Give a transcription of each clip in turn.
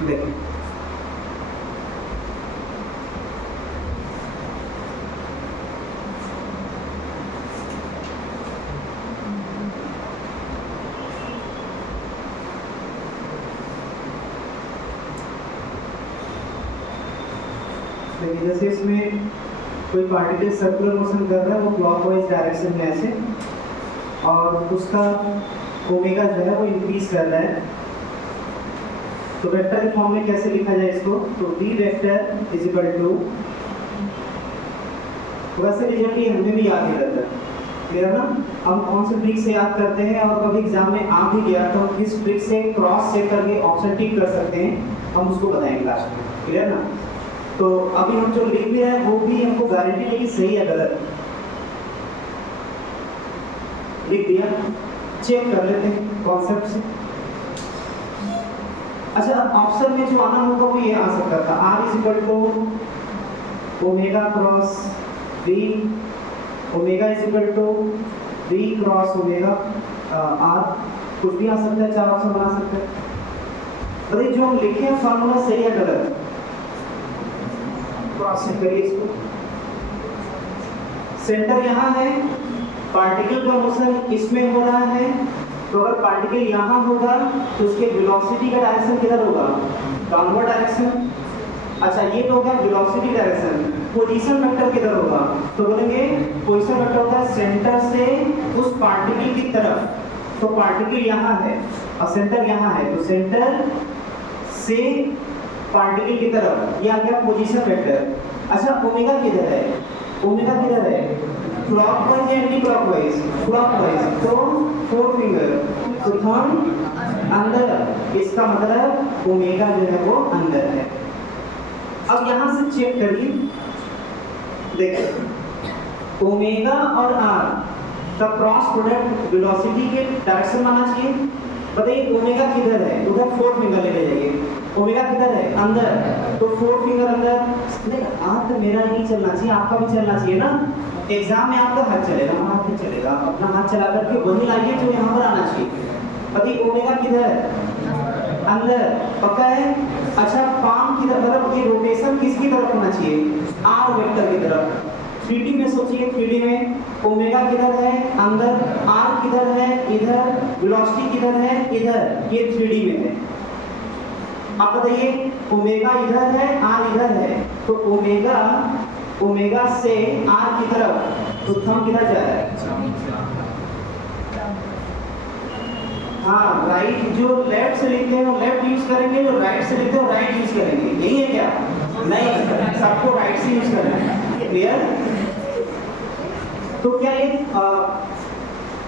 देखिए जैसे इसमें कोई पार्टिकल सर्कुलर मोशन कर रहा है, वो क्लॉकवाइज डायरेक्शन में ऐसे, और उसका ओमेगा जो है वो इंक्रीज कर रहा है। तो वेक्टर के फॉर्म में कैसे लिखा जाए इसको? तो v vector is equal to, वैसे रिजल्ट हमें भी याद नहीं रहता, क्लियर ना? हम कौन से ट्रिक से याद करते हैं, और कभी एग्जाम में आ भी गया तो किस ट्रिक से क्रॉस चेक करके ऑप्शन टिक कर सकते हैं, हम उसको बताएंगे लास्ट में, क्लियर ना? तो अभी हम जो लिख रहे हैं वो भी हमको गारंटी नहीं कि सही है गलत, लिख दिया, चेक कर लेते हैं कॉन्सेप्ट से। अच्छा, अब ऑप्शन में जो आना होगा वो ये आ सकता था, r is equal to omega cross v, omega is equal to v cross omega r, कुछ भी आ सकता है, चार ऑप्शन बना सकते हैं। अरे जो हम लिखे हैं फॉर्मूला सही है गलत, क्रॉस चेक करिए इसको। सेंटर यहाँ है, पार्टिकल का मोशन इसमें हो रहा है, तो अगर पार्टिकल यहाँ होगा तो उसके वेलोसिटी का डायरेक्शन किधर होगा? Downward direction. अच्छा, ये तो हो गया वेलोसिटी डायरेक्शन। पोजीशन वेक्टर किधर होगा? तो बोलेंगे पोजीशन वेक्टर होता है सेंटर से उस पार्टिकल की तरफ। तो पार्टिकल यहाँ है और सेंटर यहाँ है, तो सेंटर से पार्टिकल की तरफ, ये आ गया पोजीशन वेक्टर। अच्छा, ओमेगा किधर है? ओमेगा किधर है? क्लॉकवाइज या एंटी क्लॉकवाइज? क्लॉकवाइज, तो फोर फिंगर, तो थंब अंदर, इसका मतलब ओमेगा जो है वो अंदर है। अब यहां से चेक करिए, देखिए ओमेगा और r का क्रॉस प्रोडक्ट वेलोसिटी के डायरेक्शन में आना चाहिए। बताइए ओमेगा किधर है? उधर फोर फिंगर लेके जाइए। ओमेगा किधर है? अंदर, तो फोर फिंगर अंदर। नहीं, हाथ तो मेरा नहीं चलना चाहिए, आपका भी चलना चाहिए ना। एग्जाम में आपका हाथ चलेगा, हमारा हाथ नहीं चलेगा। अपना हाथ चला करके वही लाइए जो यहाँ पर आना चाहिए। बताइए ओमेगा किधर? अंदर, पक्का है? अच्छा, पाम किधर, मतलब ये रोटेशन किसकी तरफ होना चाहिए? r वेक्टर की तरफ। 3D में सोचिए, 3D में ओमेगा किधर है? अंदर, r किधर है? इधर, वेलोसिटी किधर है? इधर, ये 3D में है। आप बताइए ओमेगा इधर है, r इधर है, तो ओमेगा से r की तरफ, तो थंब किधर जा रहा है? हाँ, राइट। जो लेफ्ट से लिखते हैं वो लेफ्ट यूज करेंगे, जो राइट से लिखते हैं वो राइट यूज करेंगे। यही है क्या? नहीं, सबको राइट से यूज करना है, क्लियर? तो क्या ये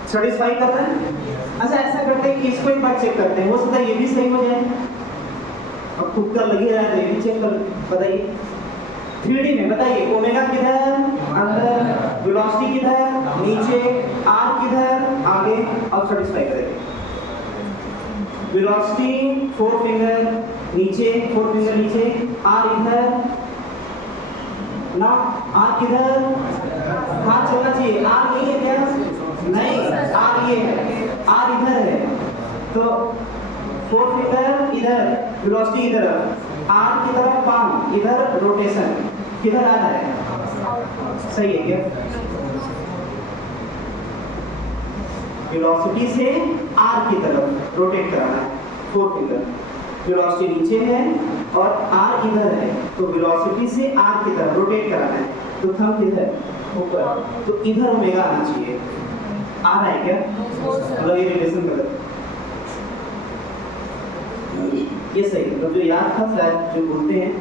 सेटिस्फाई कर रहा है? अच्छा, ऐसा करते हैं कि इसको एक बार चेक करते हैं, हो सकता है ये भी सही हो जाए। अब तुक्का लगी रहा है तो ये भी चेक कर, बताइए 3D में। बताइए ओमेगा किधर? अंदर, वेलोसिटी किधर? नीचे, r किधर? आगे। अब सेटिस्फाई करेंगे। वेलोसिटी फोर फिंगर नीचे, फोर फिंगर नीचे, r इधर ना, r किधर? हाथ चलना चाहिए। r नहीं है क्या? नहीं, r ये है, r इधर है, तो फोर फिंगर इधर, वेलोसिटी इधर, r की तरफ पाम, इधर रोटेशन, किधर आ रहा है? सही है क्या? वेलोसिटी से r की तरफ रोटेट कराना है, फोर फिंगर। वेलोसिटी नीचे है और r इधर है, तो वेलोसिटी से r की तरफ रोटेट कराना है, तो थंब किधर? ऊपर, तो इधर ओमेगा आना चाहिए। आ रहा है क्या? मतलब ये रिलेशन गलत, ये सही है। तो जो याद था शायद जो बोलते हैं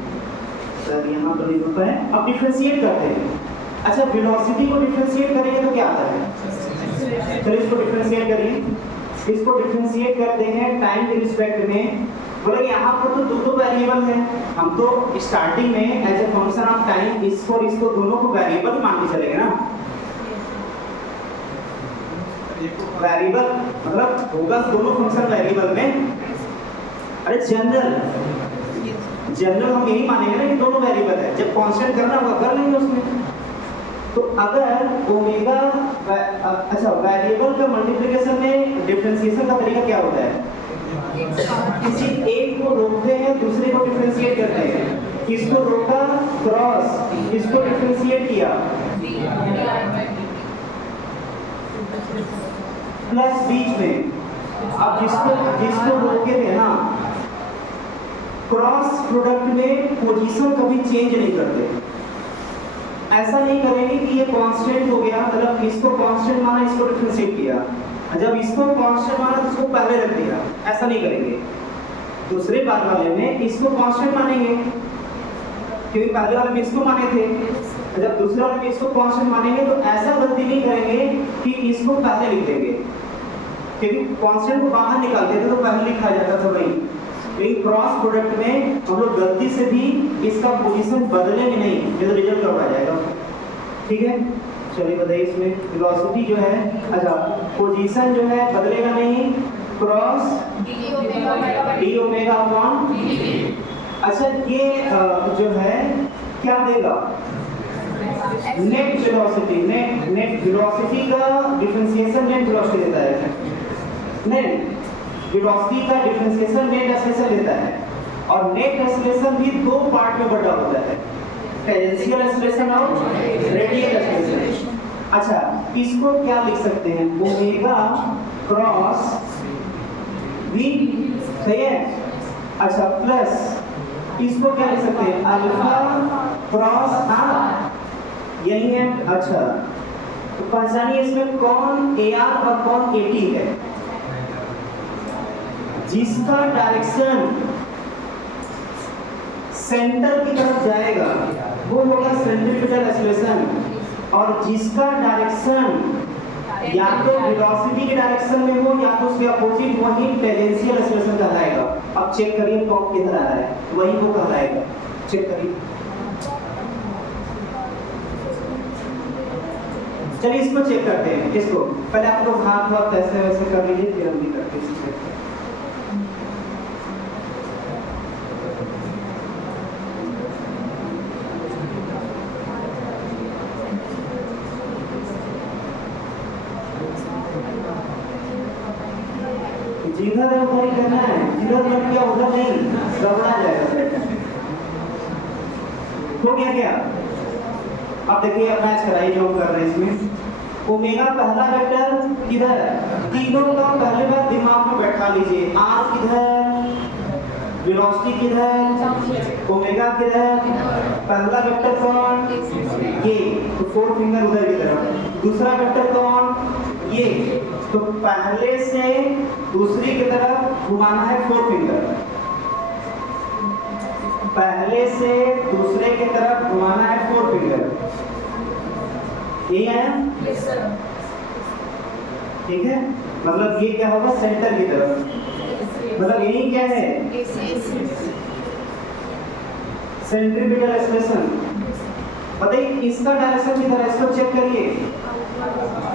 सर यहाँ पर नहीं होता है। अब डिफरेंशिएट करते हैं। अच्छा, वेलोसिटी को डिफरेंशिएट करेंगे तो क्या आता है? चलिए इसको डिफरेंशिएट करिए। इसको डिफरेंशिएट करते हैं टाइम के रिस्पेक्ट में। बोले यहाँ पर तो दो वेरिएबल है, हम तो स्टार्टिंग में as a function of time इसको और इसको दोनों को वेरिएबल मान के चलेंगे ना। वेरिएबल मतलब होगा दोनों फंक्शन वेरिएबल में। अरे जनरल हम यही मानेंगे ना कि दोनों वेरिएबल है, जब कांस्टेंट करना होगा कर लेंगे उसमें। तो अगर ओमेगा अच्छा, वेरिएबल का मल्टीप्लिकेशन में डिफरेंशिएशन का तरीका क्या होता है? किसी एक को रोकते हैं, दूसरे किसको रोका, क्रॉस, किसको डिफरेंशिएट किया, प्लस बीच में। अब जिसको रोके थे ना, क्रॉस प्रोडक्ट में पोजीशन कभी चेंज नहीं करते। ऐसा नहीं करेंगे कि ये कांस्टेंट हो गया, मतलब इसको कांस्टेंट माना, इसको डिफरेंशिएट किया, जब इसको कांस्टेंट माना तो इसको पहले रख दिया, ऐसा नहीं करेंगे। दूसरे बार वाले में इसको कांस्टेंट मानेंगे क्योंकि पहले वाले में इसको माने थे, जब दूसरे वाले में इसको कांस्टेंट मानेंगे तो ऐसा गलती नहीं करेंगे कि इसको पहले लिख देंगे, क्योंकि कांस्टेंट को बाहर निकालते थे तो पहले लिखा जाता था वही। लेकिन क्रॉस प्रोडक्ट में हम लोग गलती से भी इसका पोजीशन बदलेंगे नहीं, ये तो रिजल्ट कब आ जाएगा। ठीक है, चलिए बताइए इसमें वेलोसिटी जो है, अच्छा पोजीशन जो है बदलेगा नहीं, क्रॉस डी ओमेगा अपॉन। अच्छा ये जो है क्या देगा, नेट वेलोसिटी, नेट वेलोसिटी का डिफरेंशिएशन नेट वेलोसिटी देता है, नेट वेलोसिटी का डिफरेंशिएशन नेट एक्सेलरेशन देता है, और नेट एक्सेलरेशन भी दो पार्ट में बटा होता है, टेंजेंशियल एक्सेलरेशन और रेडियल एक्सेलरेशन। अच्छा इसको क्या लिख सकते हैं, ओमेगा क्रॉस v, सही है। अच्छा प्लस इसको क्या लिख सकते हैं, अल्फा क्रॉस r, यही है। अच्छा तो पहचानिए इसमें कौन AR और कौन AT है। जिसका डायरेक्शन सेंटर की तरफ जाएगा वो होगा सेंट्रीपिटल एक्सेलरेशन, और जिसका डायरेक्शन या तो वेलोसिटी के डायरेक्शन में हो या तो उसके अपोजिट, वही टेंजेंशियल एक्सेलरेशन कहलाएगा। अब चेक करिए कौन किधर आ रहा है, वही वो कहलाएगा, चेक करिए। चलिए इसको चेक करते हैं, इसको पहले आप लोग हाथ वाथ ऐसे वैसे कर लीजिए, फिर हम भी करते हैं। जिधर है उधर ही करना है, जिधर लग गया उधर नहीं, गड़बड़ा जाएगा। हो गया क्या? अब देखिए अब मैच कराइए जो हम कर रहे हैं इसमें। ओमेगा पहला वेक्टर किधर है, तीनों का पहले बार दिमाग में बैठा लीजिए, आर किधर, वेलोसिटी किधर, ओमेगा किधर, पहला वेक्टर कौन, ये तो फोर फिंगर उधर की तरफ, दूसरा वेक्टर कौन, ये तो पहले से दूसरी की तरफ घुमाना है फोर फिंगर, पहले से दूसरे की तरफ घुमाना है फोर फिंगर, यही है। Yes sir. ठीक है, मतलब ये क्या होगा सेंटर की तरफ, मतलब यही क्या है सेंट्रीपिटल एक्सेलरेशन। बताइए इसका डायरेक्शन किधर है, इसको चेक करिए।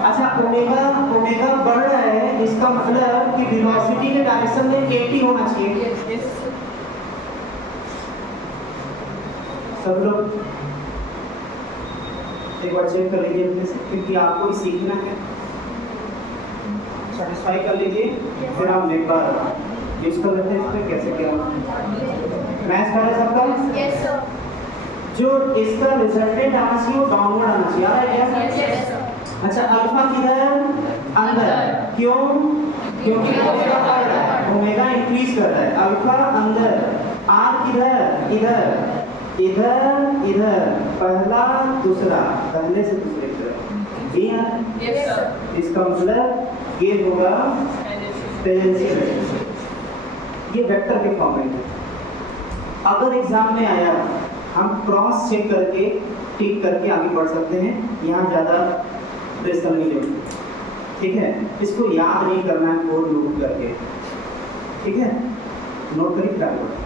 अच्छा ओमेगा बढ़ रहा है, इसका मतलब कि वेलोसिटी के डायरेक्शन में 80 होना चाहिए। सब लोग एक बार चेक कर लीजिए अपने से, क्योंकि आपको ही सीखना है, सेटिस्फाई कर लीजिए, फिर हम एक बार यूज कर लेते हैं इस पर कैसे क्या मैच कर रहा है सबका। Yes sir. जो इसका रिजल्टेंट आना चाहिए वो डाउनवर्ड आना चाहिए, आ रहा है क्या? Yes sir. अच्छा अल्फा किधर, अंदर, क्यों, क्योंकि ओमेगा बढ़ रहा है, ओमेगा इंक्रीज कर रहा है, अल्फा अंदर, आर किधर, इधर, इधर, इधर, पहला दूसरा, पहले से दूसरे की तरफ, ये है। Yes sir. इसका मतलब ये होगा टेंजेंशियल, ये वेक्टर के फॉर्म में। अगर एग्जाम में आया हम क्रॉस चेक करके टिक करके आगे बढ़ सकते हैं, यहाँ ज़्यादा प्रेस करने की जरूरत है। ठीक है, इसको याद नहीं करना है कोड लूप करके, ठीक है, नोट करिए फटाफट।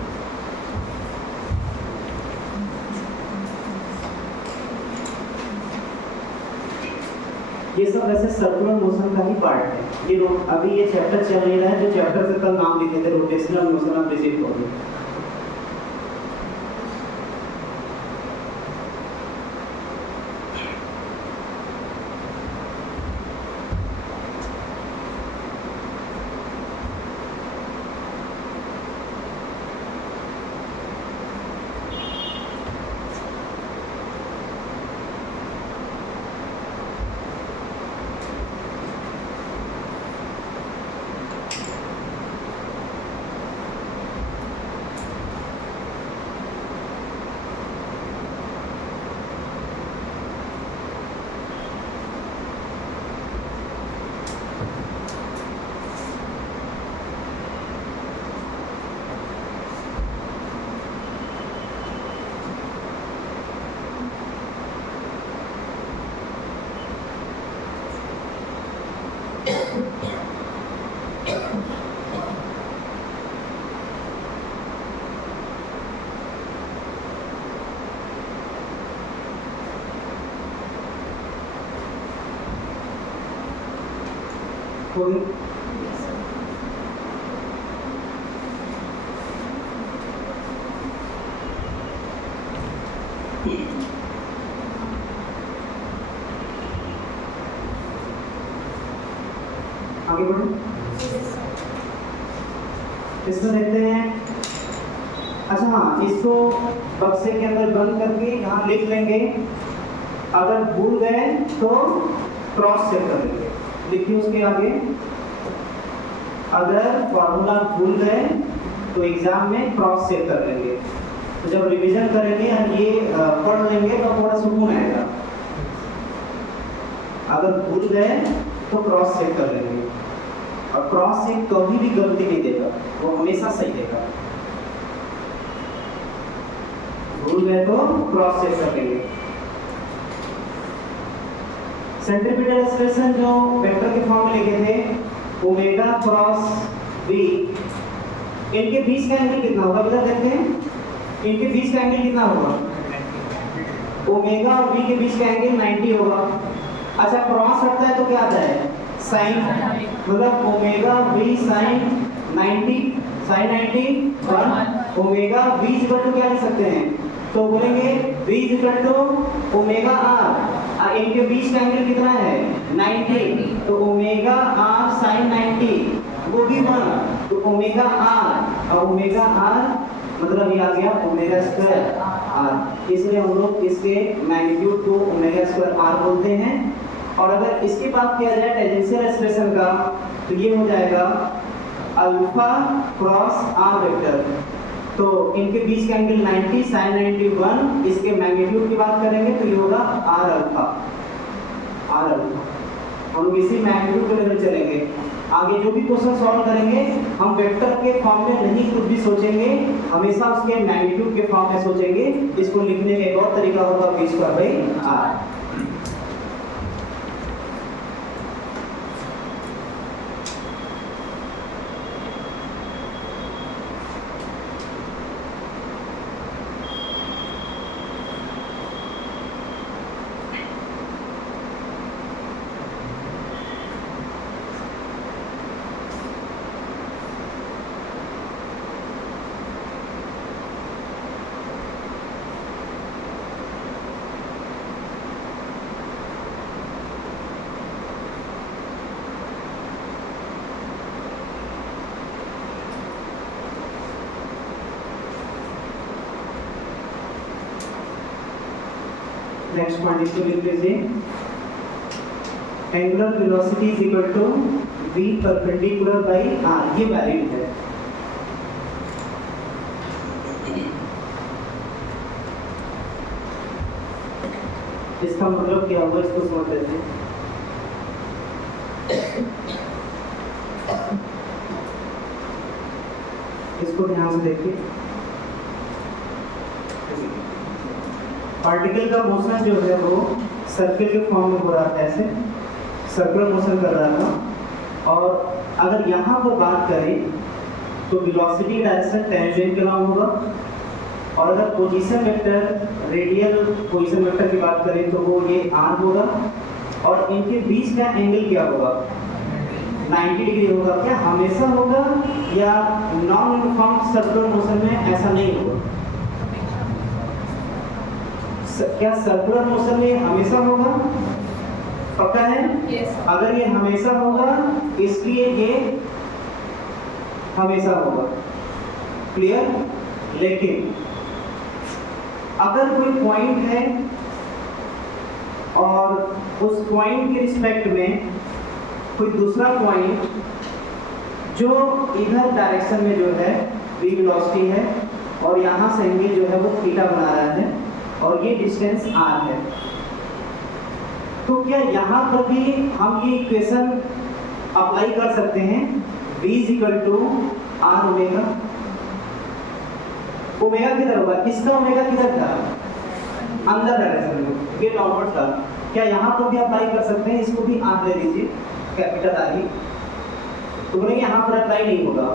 ये सब वैसे सर्कुलर मोशन का ही पार्ट है। ये अभी ये चैप्टर चल नहीं रहा है, जो चैप्टर से कल नाम लिखे थे rotational motion of rigid body. हो गई। आगे बढ़ो। इसमें देखते हैं, अच्छा हाँ, इसको बक्से के अंदर बंद करके यहाँ लिख लेंगे। अगर भूल गए तो क्रॉस चेक कर लेंगे। लिखिए उसके आगे, अगर फॉर्मूला भूल गए तो एग्जाम में क्रॉस चेक कर लेंगे। तो जब रिवीजन करेंगे हम ये पढ़ लेंगे तो थोड़ा सुकून आएगा। अगर भूल गए तो क्रॉस चेक कर लेंगे, और क्रॉस चेक कभी भी गलती नहीं देगा, वो हमेशा सही देगा। भूल गए तो क्रॉस चेक कर लेंगे। सेंट्रीपिटल एक्सप्रेशन जो वेक्टर के फॉर्म में लिखे थे, ओमेगा क्रॉस वी, इनके बीच का एंगल कितना होगा? इधर देखते हैं, इनके बीच का एंगल कितना होगा? ओमेगा और वी के बीच का एंगल 90 होगा। अच्छा, क्रॉस हटता है तो क्या आता है? साइन, मतलब omega v sine 90, sine 90 1 omega v equal to क्या लिख सकते हैं? तो बोलेंगे v equal to omega r, इनके बीच का एंगल कितना है? 90, तो ओमेगा आर साइन 90 वो भी 1, तो ओमेगा आर, और ओमेगा आर मतलब ये आ गया ओमेगा स्क्वायर आर। इसलिए हम लोग इसके मैग्नीट्यूड को ओमेगा स्क्वायर आर बोलते हैं। और अगर इसकी बात किया जाए टेंजेंशियल एक्सप्रेशन का, तो ये हो जाएगा अल्फा क्रॉस आर वेक्टर। तो इनके बीच का एंगल 90 sin 91, इसके मैग्नीट्यूड की बात करेंगे तो ये होगा आर अल्फा, आर अल्फा। हम लोग इसी मैग्नीट्यूड के लेवल चलेंगे। आगे जो भी क्वेश्चन सॉल्व करेंगे हम वेक्टर के फॉर्म में नहीं कुछ भी सोचेंगे, हमेशा उसके मैग्नीट्यूड के फॉर्म में सोचेंगे। इसको लिखने का एक और तरीका होगा v square by r. Next point इसको लिख लीजिए, angular velocity is equal to v perpendicular by r। ये वैलिड है। इसका मतलब क्या होगा इसको समझ लेते हैं। इसको ध्यान से देखिए, पार्टिकल का मोशन जो है वो सर्कल के फॉर्म में हो रहा था, ऐसे सर्कुलर मोशन कर रहा था। और अगर यहाँ पर बात करें तो वेलोसिटी डायरेक्शन टेंजेंट के नाम होगा, और अगर position vector radial position vector की बात करें तो वो ये r होगा, और इनके बीच का एंगल क्या होगा? 90 डिग्री होगा। क्या हमेशा होगा या नॉन यूनिफॉर्म सर्कुलर मोशन में ऐसा नहीं होगा? क्या सर्कुलर मोशन में हमेशा होगा? पक्का है? yes. अगर ये हमेशा होगा इसलिए ये हमेशा होगा, क्लियर। लेकिन अगर कोई पॉइंट है और उस पॉइंट के रिस्पेक्ट में कोई दूसरा पॉइंट जो इधर डायरेक्शन में जो है v वेलोसिटी है, और यहाँ से एंगल जो है वो थीटा बना रहा है, और ये डिस्टेंस r है, तो क्या यहाँ पर भी हम ये इक्वेशन अप्लाई कर सकते हैं? v equal to r omega. Omega किधर होगा? इसका ओमेगा किधर था? अंदर डायरेक्शन में, ये नॉर्मल था। क्या यहाँ पर भी अप्लाई कर सकते हैं? इसको भी आर ले लीजिए, कैपिटल आर ही। तो बोलेंगे यहाँ पर अप्लाई नहीं होगा।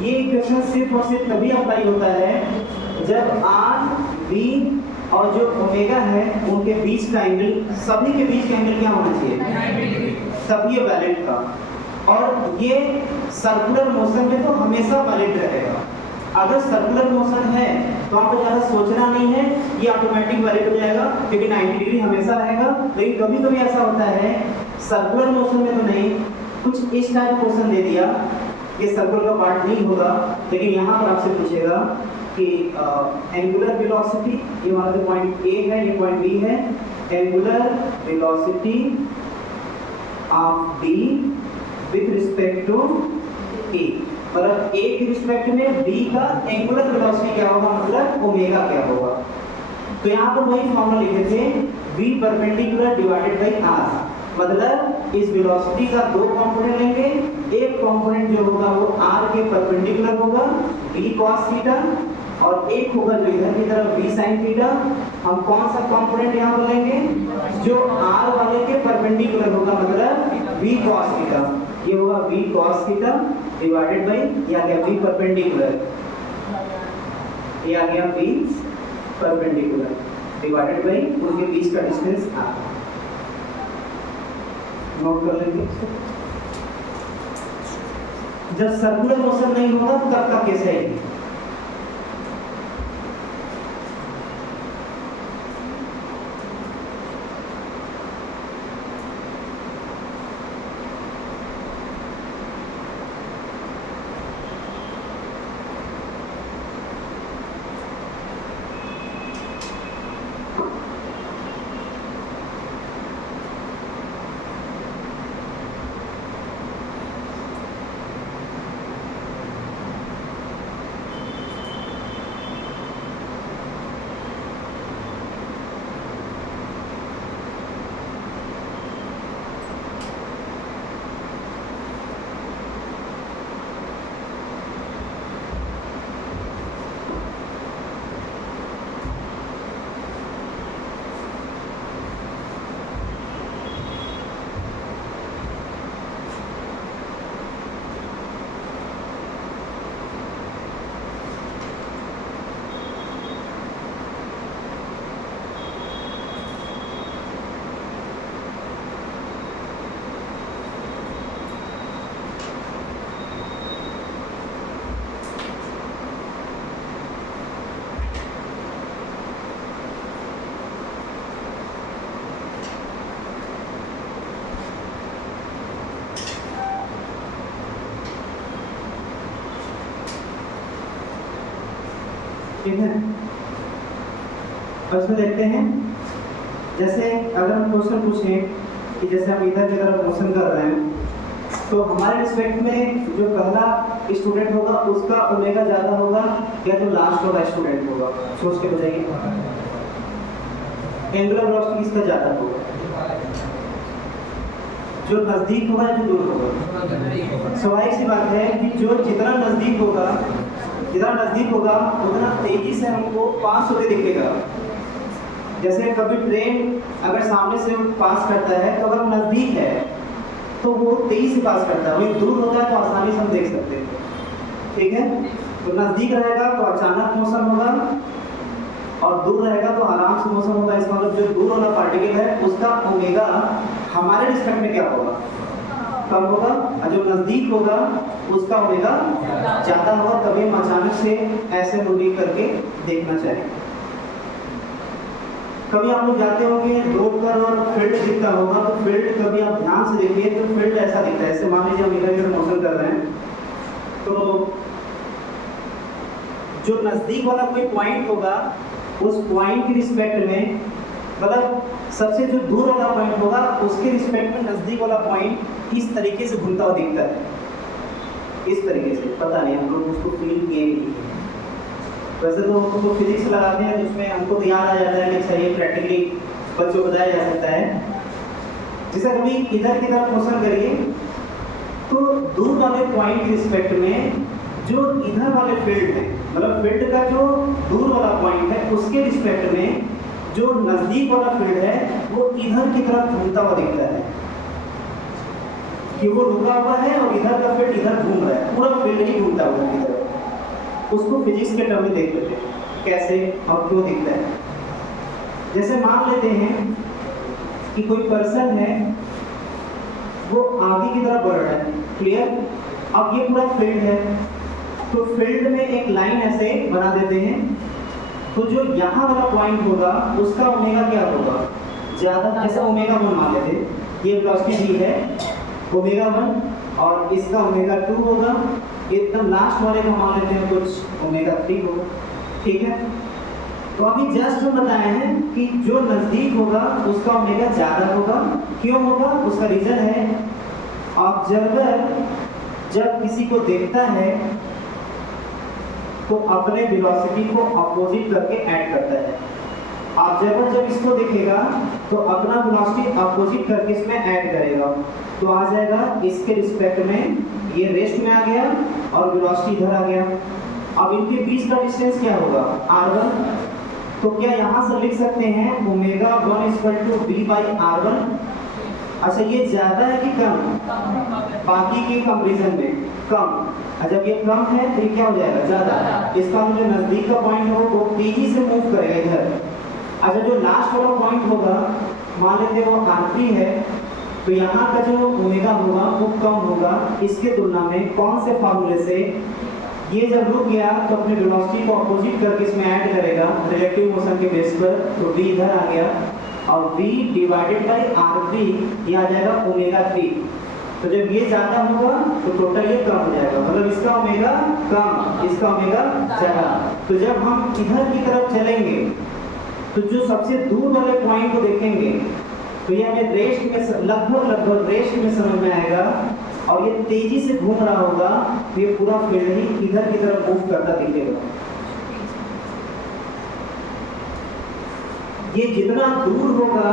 ये इक्वेशन सिर्फ और सिर्फ तभी अप्लाई होता है जब आर v और जो ओमेगा है उनके बीच का एंगल, सभी के बीच का एंगल क्या होना चाहिए? तब ये वैलिड था। और ये सर्कुलर मोशन में तो हमेशा वैलिड रहेगा। अगर सर्कुलर मोशन है तो आपको ज़्यादा सोचना नहीं है, ये ऑटोमेटिक वैलिड हो जाएगा क्योंकि 90 डिग्री हमेशा रहेगा। लेकिन कभी कभी ऐसा होता है सर्कुलर मोशन में तो नहीं, कुछ इस टाइप मोशन दे दिया, ये सर्कुलर का पार्ट नहीं होगा, लेकिन यहाँ पर आपसे पूछेगा कि एंगुलर वेलोसिटी, ये हमारा जो पॉइंट ए है ये पॉइंट बी है, angular velocity of B with respect to A, मतलब ए के रिस्पेक्ट में बी का एंगुलर वेलोसिटी क्या होगा, मतलब ओमेगा क्या होगा। तो यहाँ पर वही फॉर्मूला लिखे थे v perpendicular divided by r, मतलब इस वेलोसिटी का दो कंपोनेंट लेंगे, एक कंपोनेंट जो होगा वो r के परपेंडिकुलर होगा v cos थीटा, और एक होगा जो इधर की तरफ v sin थीटा। हम कौन सा कंपोनेंट यहाँ पर लेंगे, जो r वाले के परपेंडिकुलर होगा, मतलब v cos थीटा, ये होगा v cos theta divided by, ये आ गया v परपेंडिकुलर, ये आ गया v परपेंडिकुलर डिवाइडेड बाई उनके बीच का डिस्टेंस r। नोट कर लेंगे। जब सर्कुलर मोशन नहीं होगा तब का केस है। ठीक है, अब इसमें देखते हैं, जैसे अगर हम क्वेश्चन पूछें कि जैसे हम इधर की तरफ मोशन कर रहे हैं तो हमारे रिस्पेक्ट में जो पहला स्टूडेंट होगा उसका ओमेगा ज़्यादा होगा या जो लास्ट वाला स्टूडेंट होगा, सोच के बताइए। एंगुलर वेलोसिटी किसका ज़्यादा होगा, जो नज़दीक होगा या जो दूर होगा। स्वाभाविक सी बात है कि जो जितना नज़दीक होगा उतना तेजी से हमको पास होते दिखेगा। जैसे कभी ट्रेन अगर सामने से पास करता है तो अगर नज़दीक है तो वो तेजी से पास करता है, वही दूर होता है तो आसानी से हम देख सकते हैं। ठीक है, तो नज़दीक रहेगा तो अचानक मोशन होगा और दूर रहेगा तो आराम से मोशन होगा। इसका मतलब जो दूर वाला पार्टिकल है उसका ओमेगा हमारे रिस्पेक्ट में क्या होगा, कम होगा, और जो नज़दीक होगा उसका ओमेगा ज़्यादा होगा। कभी हम अचानक से ऐसे मूविंग करके देखना चाहिए। कभी आप लोग जाते होंगे रोड पर और फील्ड दिखता होगा, तो फील्ड कभी आप ध्यान से देखिए तो फील्ड ऐसा दिखता है। ऐसे मान लीजिए हम इधर उधर मोशन कर रहे हैं तो जो नज़दीक वाला कोई पॉइंट होगा उस पॉइंट के रिस्पेक्ट में, मतलब सबसे जो दूर वाला पॉइंट होगा उसके रिस्पेक्ट में नज़दीक वाला पॉइंट इस तरीके से घूमता हुआ दिखता है। इस तरीके से, पता नहीं हम लोग उसको फील किए नहीं। वैसे तो हमको फिजिक्स लगाते हैं जिसमें हमको तो याद आ जाता है कि अच्छा ये प्रैक्टिकली बच्चों को बताया जा सकता है। जैसे कभी इधर की तरफ मोशन करिए तो दूर वाले पॉइंट के रिस्पेक्ट में जो इधर वाले फील्ड है, मतलब फील्ड का जो दूर वाला पॉइंट है उसके रिस्पेक्ट में जो नज़दीक वाला फील्ड है वो इधर की तरफ घूमता हुआ दिखता है कि वो रुका हुआ है और इधर का फील्ड इधर घूम रहा है, पूरा फील्ड ही घूमता हुआ है इधर। उसको फिजिक्स के टर्म में देख लेते हैं कैसे और क्यों दिखता है। जैसे मान लेते हैं कि कोई पर्सन है वो आगे की तरफ बढ़ रहा है। क्लियर? अब ये पूरा फील्ड है, तो फील्ड में एक लाइन ऐसे बना देते हैं, तो जो यहाँ वाला पॉइंट होगा उसका ओमेगा क्या होगा, ज़्यादा, जैसे ओमेगा 1 मान लेते, ये वेलोसिटी है ओमेगा 1 और इसका ओमेगा 2 होगा, एकदम लास्ट वाले का मान लेते हैं कुछ ओमेगा 3 होगा। ठीक है, तो अभी जस्ट हम बताए हैं कि जो नज़दीक होगा उसका ओमेगा ज़्यादा होगा। क्यों होगा? उसका रीज़न है ऑब्जर्वर जब किसी को देखता है तो अपने वेलोसिटी को अपोजिट करके ऐड करता है। ऑब्जर्वर जब इसको देखेगा तो अपना वेलोसिटी अपोजिट करके इसमें ऐड करेगा, तो आ जाएगा इसके रिस्पेक्ट में, ये रेस्ट में आ गया और वेलोसिटी इधर आ गया। अब इनके बीच का डिस्टेंस क्या होगा, r1। तो क्या यहाँ से लिख सकते हैं ओमेगा 1 = v/r1। अच्छा, ये ज्यादा है कि कम? बाकी के कंपैरिजन में कम। जब ये कम है तो ये क्या हो जाएगा, ज्यादा। इसका जो नजदीक का पॉइंट हो वो तेजी से मूव करेगा इधर। अच्छा, जो लास्ट वाला पॉइंट होगा मान लेते हैं वो r3 है, तो यहाँ का जो ओमेगा होगा वो कम होगा इसके तुलना में। कौन से फार्मूले से? ये जब रुक गया तो अपने वेलोसिटी को अपोजिट करके इसमें ऐड करेगा रिलेटिव मोशन के बेस पर, तो v इधर आ गया और v डिवाइडेड बाय r3 ये आ जाएगा ओमेगा 3। तो जब ये ज्यादा होगा तो टोटल ये कम हो जाएगा, मतलब इसका ओमेगा कम, इसका ओमेगा ज्यादा। तो जब हम इधर की तरफ चलेंगे तो जो सबसे दूर वाले पॉइंट को देखेंगे तो ये हमें रेस्ट में लगभग रेस्ट में समझ में आएगा, और ये तेजी से घूम रहा होगा तो ये पूरा फील्ड ही इधर की तरफ मूव करता दिखेगा। ये जितना दूर होगा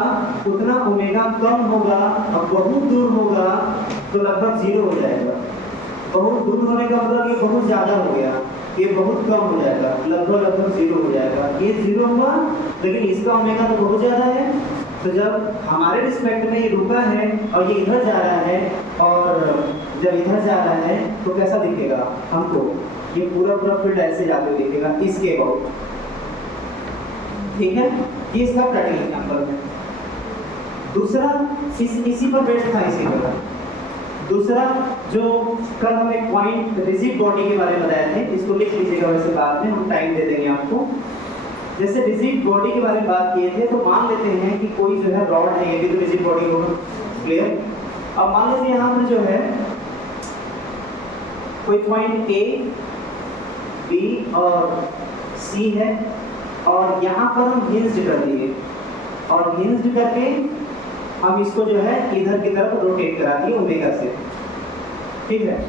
उतना ओमेगा कम होगा, और बहुत दूर होगा तो लगभग 0 हो जाएगा। बहुत दूर होने का मतलब ये बहुत ज्यादा हो गया, ये बहुत कम हो जाएगा, लगभग 0 हो जाएगा। ये 0 हुआ, लेकिन इसका ओमेगा तो बहुत ज्यादा है। तो जब हमारे रिस्पेक्ट में ये रुका है और ये इधर जा रहा है, और जब इधर जा रहा है तो कैसा दिखेगा हमको, ये पूरा फील्ड ऐसे जाते हुए दिखेगा इसके अबाउट। ठीक है, ये इसका प्रैक्टिकल एग्जांपल है। दूसरा इसी पर बेस्ड था, इसी पर दूसरा जो कल हम एक पॉइंट रिजिड बॉडी के बारे में बताए थे, इसको लिख लीजिएगा, वैसे बाद में हम टाइम दे देंगे आपको। जैसे रिजिड बॉडी के बारे में बात किए थे, तो मान लेते हैं कि कोई जो है रॉड है, ये भी तो रिजिड बॉडी होगा। क्लियर? अब मान लीजिए यहाँ पर जो है कोई पॉइंट A, B और C है, और यहाँ पर हम हिंज्ड कर दिए, और हिंज्ड करके हम इसको जो है इधर की तरफ रोटेट करा दिए ओमेगा से। ठीक है,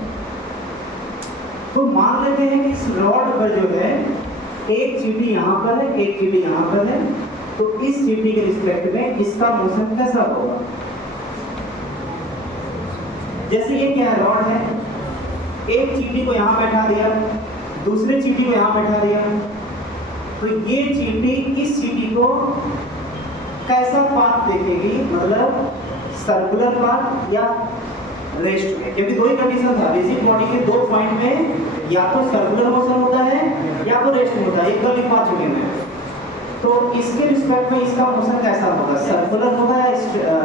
तो मान लेते हैं कि इस रॉड पर जो है एक चीटी यहाँ पर है, एक चीटी यहाँ पर है, तो इस चीटी के रिस्पेक्ट में इसका मोशन कैसा होगा? जैसे ये क्या है, रॉड है, एक चीटी को यहाँ बैठा दिया, दूसरे चीटी को यहाँ बैठा दिया, तो ये चीटी इस चीटी को कैसा पाथ देखेगी, मतलब सर्कुलर पाथ या रेस्ट में? क्योंकि दो ही कंडीशन था, रिजिड बॉडी के दो पॉइंट में या तो सर्कुलर मोशन होता है या तो रेस्ट में होता है, एक कल लिखवा चुके हैं। तो इसके रिस्पेक्ट में इसका मोशन कैसा होगा, सर्कुलर होगा या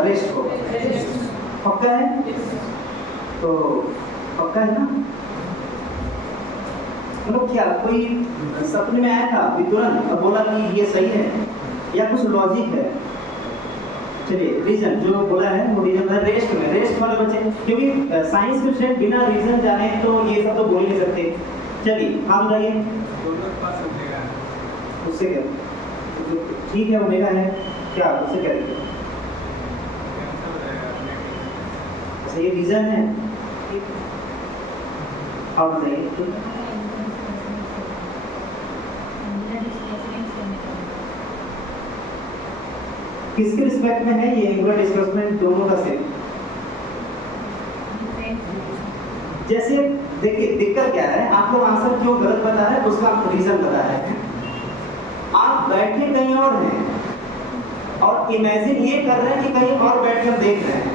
रेस्ट होगा? पक्का है? तो पक्का है ना? मतलब क्या कोई सपने में आया था अभी तुरंत और बोला कि ये सही है, या कुछ लॉजिक है? चलिए, रीजन जो बोला है वो रीजन है रेस्ट में, रेस्ट वाले बच्चे, क्योंकि साइंस के स्टूडेंट बिना रीजन जाने तो ये सब तो बोल नहीं सकते। चलिए हम रहिए, उससे क्या ठीक है, ओमेगा है क्या, उससे क्या दिक्कत? अच्छा, ये रीजन है। अब बताइए, किसके रिस्पेक्ट में है ये एंगुलर डिस्प्लेसमेंट? दोनों का सेम। जैसे देखिए दिक्कत क्या है, आप लोग आंसर क्यों गलत बता रहे हैं उसका रीजन बता रहे हैं। आप बैठे कहीं और हैं और इमेजिन ये कर रहे हैं कि कहीं और बैठकर देख रहे हैं,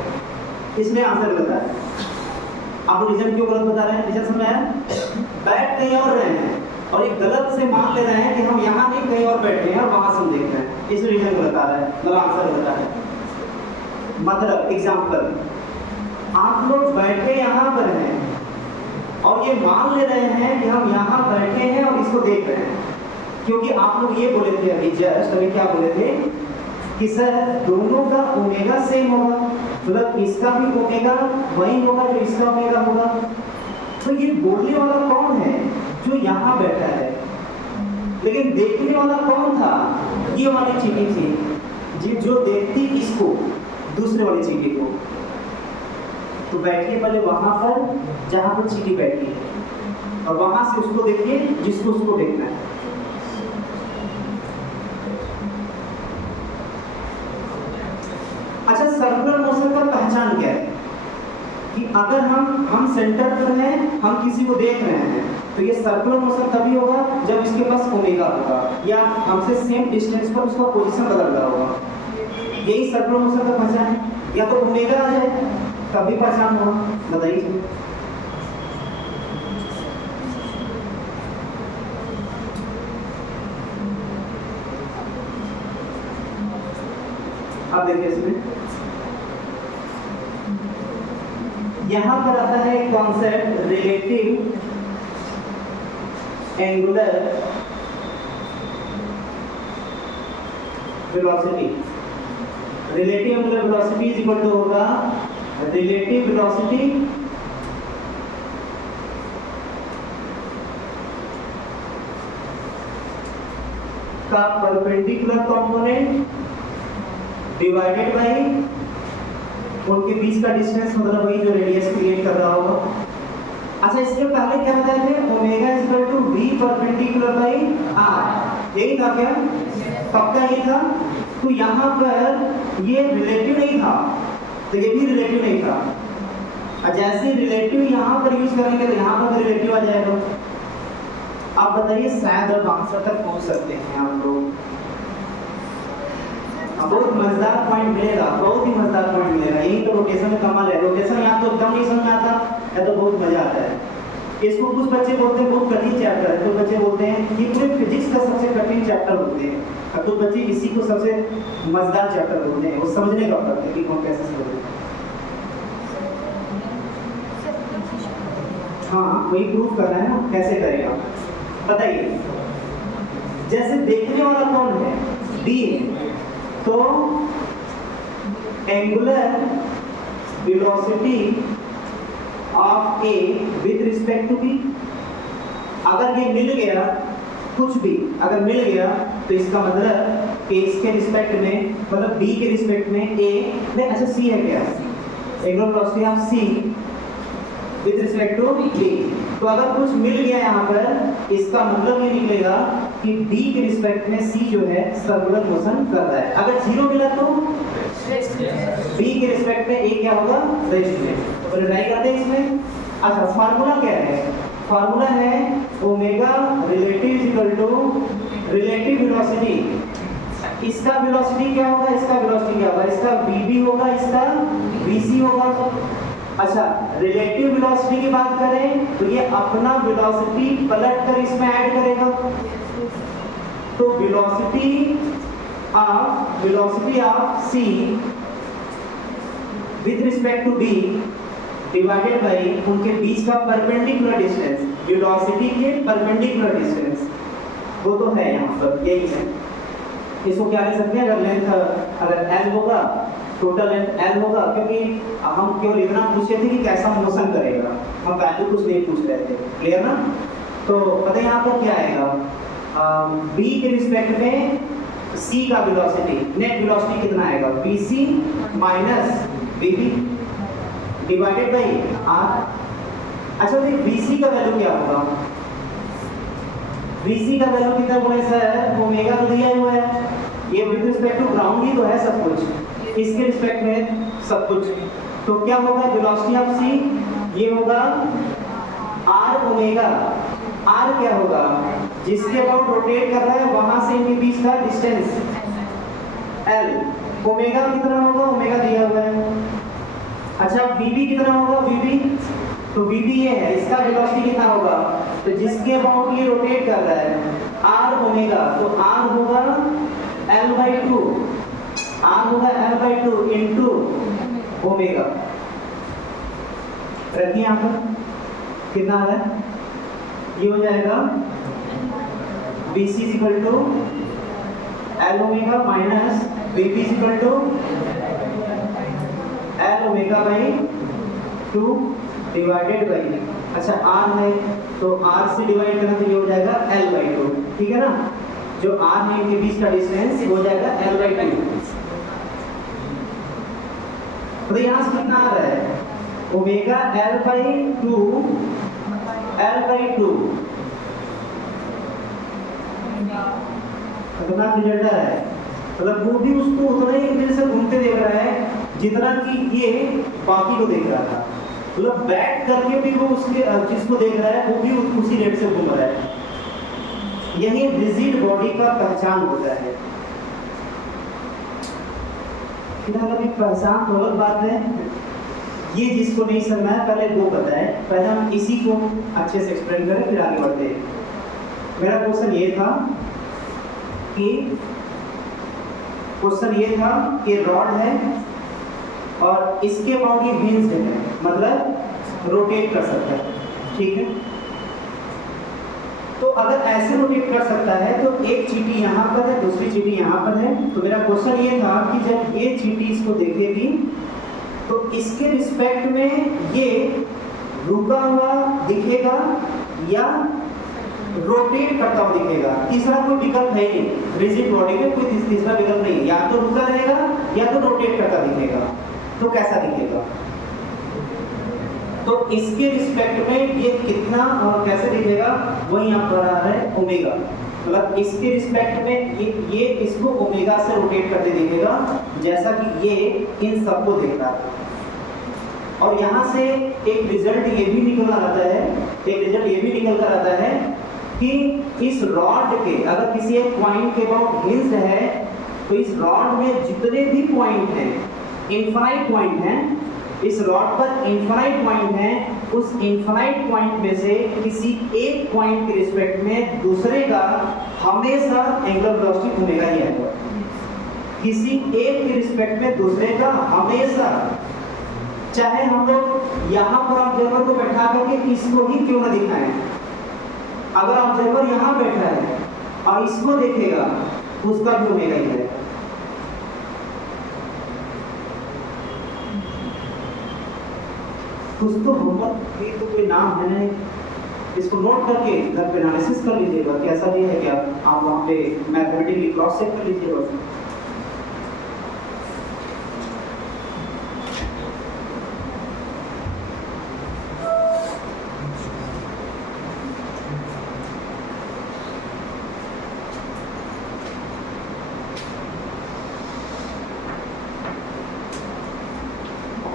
इसलिए आंसर गलत है। आप रीजन क्यों गलत बता रहे हैं? रीजन समझ आया? बैठ कहीं और रहे हैं और एक गलत से मान ले रहे हैं कि हम यहाँ नहीं कहीं और बैठे हैं और वहां से हम देख रहे हैं, इसलिए रीजन गलत आ रहा है, मतलब आंसर गलत आ रहा है। मतलब एग्जाम्पल, आप लोग बैठे यहाँ पर हैं और ये मान ले रहे हैं कि हम यहाँ बैठे हैं और इसको देख रहे हैं, क्योंकि आप लोग ये बोले थे अभी जस्ट अभी क्या बोले थे कि सर दोनों का ओमेगा सेम होगा, मतलब इसका भी ओमेगा वही होगा जो इसका ओमेगा होगा। तो ये बोलने वाला कौन है? जो यहाँ बैठा है। लेकिन देखने वाला कौन था? ये वाली चीटी थी जो देखती इसको, दूसरे वाली चीटी को। तो बैठिए पहले वहां पर जहां पर चीटी बैठी है और वहां से उसको देखिए जिसको उसको देखना है। अच्छा, सर्कुलर मोशन का पहचान क्या है? कि अगर हम सेंटर पर हैं, हम किसी को देख रहे हैं, तो ये सर्कुलर मोशन तभी होगा जब इसके पास ओमेगा होगा या हमसे सेम डिस्टेंस पर उसका पोजीशन बदल रहा होगा। यही सर्कुलर मोशन का पहचान है। या तो ओमेगा आ जाए तभी पहचान होगा। बताइए। अब देखिए इसमें यहां पर आता है concept relative angular velocity. Relative angular velocity is equal to होगा रिलेटिव वेलोसिटी का परपेंडिकुलर कंपोनेंट डिवाइडेड बाय उनके बीच का डिस्टेंस, मतलब वही जो रेडियस क्रिएट कर रहा होगा। अच्छा, इसके पहले क्या बताए थे? Omega is equal to v perpendicular by r। यही था क्या? पक्का ये था। तो यहाँ पर ये रिलेटिव नहीं था, तो ये भी रिलेटिव नहीं था। और जैसे रिलेटिव यहाँ पर यूज करेंगे तो यहाँ पर रिलेटिव आ जाएगा। आप बताइए, शायद अब आंसर तक पहुँच सकते हैं आप लोग। बहुत मजेदार पॉइंट मिलेगा, बहुत ही मजेदार पॉइंट मिलेगा। यही तो रोटेशन में कमाल है। रोटेशन या तो एकदम नहीं समझ में आता या तो बहुत मजा आता है। इसको कुछ बच्चे बोलते हैं बहुत कठिन चैप्टर है, तो बच्चे बोलते हैं कि पूरे फिजिक्स का सबसे कठिन चैप्टर बोलते हैं, और तो बच्चे इसी को सबसे मजेदार चैप्टर बोलते हैं। वो समझने का फर्क है कि कौन कैसे समझे। हाँ, वही प्रूफ करना है ना, कैसे करेगा बताइए। जैसे देखने वाला कौन है? बी है, तो angular velocity of A with respect to B, अगर ये मिल गया कुछ भी अगर मिल गया तो इसका मतलब कि इसके रिस्पेक्ट में, मतलब बी के रिस्पेक्ट में ए में, अच्छा सी है क्या? Angular velocity of C with respect to B. तो अगर कुछ मिल गया यहाँ पर, इसका मतलब ये निकलेगा कि b के रिस्पेक्ट में c जो है सर्कुलर मोशन कर रहा है। अगर जीरो मिला तो b के रिस्पेक्ट में a क्या होगा? रेस्ट में। तो ट्राई करते हैं इसमें। अच्छा, फार्मूला क्या है? फार्मूला है omega relative is equal to relative velocity. इसका वेलोसिटी क्या होगा? इसका वेलोसिटी क्या होगा? इसका vb होगा, इसका vc होगा। अच्छा, रिलेटिव वेलोसिटी की बात करें तो ये अपना वेलोसिटी पलट कर इसमें ऐड करेगा। तो velocity of c with respect to b divided by उनके बीच का परपेंडिकुलर डिस्टेंस, वेलोसिटी के परपेंडिकुलर डिस्टेंस, वो तो है यहाँ पर, यही है। इसको क्या ले सकते हैं? अगर लेंथ अगर l होगा, टोटल लेंथ l होगा, क्योंकि हम केवल इतना पूछे थे कि कैसा मोशन करेगा, हम वैल्यू कुछ नहीं पूछ रहे थे। क्लियर ना? तो पता है यहाँ पर क्या आएगा? b के रिस्पेक्ट में c का वेलोसिटी, नेट वेलोसिटी कितना आएगा? bc minus bb divided by r। अच्छा, तो bc का वैल्यू क्या होगा? bc का वैल्यू कितना बोले सर? ओमेगा तो दिया हुआ है, ये विद रिस्पेक्ट टू ग्राउंड ही तो है सब कुछ, इसके रिस्पेक्ट में सब कुछ। तो क्या होगा? वेलोसिटी ऑफ c ये होगा r ओमेगा। r क्या होगा? जिसके अबाउट रोटेट कर रहा है वहां से इनके बीच का डिस्टेंस l। ओमेगा कितना होगा? ओमेगा दिया हुआ है। अच्छा, vb कितना होगा? vb, तो vb ये है, इसका वेलोसिटी कितना होगा? तो जिसके अबाउट ये रोटेट कर रहा है r ओमेगा, तो r होगा l/2, r होगा l/2 इनटू ओमेगा। रखिए यहाँ पर कितना आ रहा है, ये हो जाएगा BC equal to L omega minus VP equal to L omega by 2 divided by, अच्छा R है तो R से डिवाइड करना तो ये हो जाएगा L बाई 2, ठीक है ना। जो R है इनके बीच का डिस्टेंस हो जाएगा L बाई 2। तो यहाँ से कितना आ रहा है, omega L by 2 L by 2 कितना रिजल्ट आ रहा है, मतलब वो भी उसको उतना ही इंजन से घूमते देख रहा है जितना कि ये बाकी को देख रहा था, मतलब बैक करके भी वो उसके जिसको देख रहा है वो भी उसी रेट से घूम रहा है। यही रिजिड बॉडी का पहचान होता है। फिलहाल अभी पहचान तो अलग बात है, ये जिसको नहीं समझना है पहले वो बताए, पहले हम इसी को अच्छे से एक्सप्लेन करें फिर आगे बढ़ते हैं। मेरा क्वेश्चन ये था कि रॉड है और इसके अबाउट ये हिंज्ड है, मतलब रोटेट कर सकता है, ठीक है। तो अगर ऐसे रोटेट कर सकता है तो एक चींटी यहाँ पर है, दूसरी चींटी यहाँ पर है, तो मेरा क्वेश्चन ये था कि जब ये चींटी इसको देखेगी तो इसके रिस्पेक्ट में ये रुका हुआ दिखेगा या रोटेट करता हुआ दिखेगा, तीसरा कोई विकल्प है नहीं, रिजिड बॉडी में कोई तीसरा विकल्प नहीं, या तो रुका रहेगा या तो रोटेट करता दिखेगा। तो कैसा दिखेगा, तो इसके रिस्पेक्ट में ये कितना और कैसे दिखेगा वही यहाँ पर आ रहा है ओमेगा, मतलब इसके रिस्पेक्ट में ये इसको ओमेगा से रोटेट करते दिखेगा जैसा कि ये इन सबको देख रहा था। और यहाँ से एक रिजल्ट ये भी निकल आता है, एक रिजल्ट ये भी निकल कर आता है कि इस रॉड के अगर किसी एक पॉइंट के अबाउट हिंज्ड है तो इस रॉड में जितने भी पॉइंट हैं, इनफाइनाइट पॉइंट हैं, इस रॉड पर इनफाइनाइट पॉइंट हैं, उस इनफाइनाइट पॉइंट में से किसी एक पॉइंट के रिस्पेक्ट में दूसरे का हमेशा एंगुलर वेलोसिटी ओमेगा ही आएगा। किसी एक के रिस्पेक्ट में दूसरे का हमेशा, चाहे हम लोग यहाँ पर ऑब्जर्वर को बैठा करके इसको ही क्यों ना दिखाएं, अगर ऑब्जर्वर यहाँ बैठा है और इसको देखेगा उसका भी ओमेगा ही है। कुछ तो होमवर्क भी तो कोई नाम है नहीं, इसको नोट करके घर पे एनालिसिस कर लीजिएगा कि ऐसा भी है क्या, आप वहाँ पे मैथमेटिकली क्रॉस चेक कर लीजिएगा।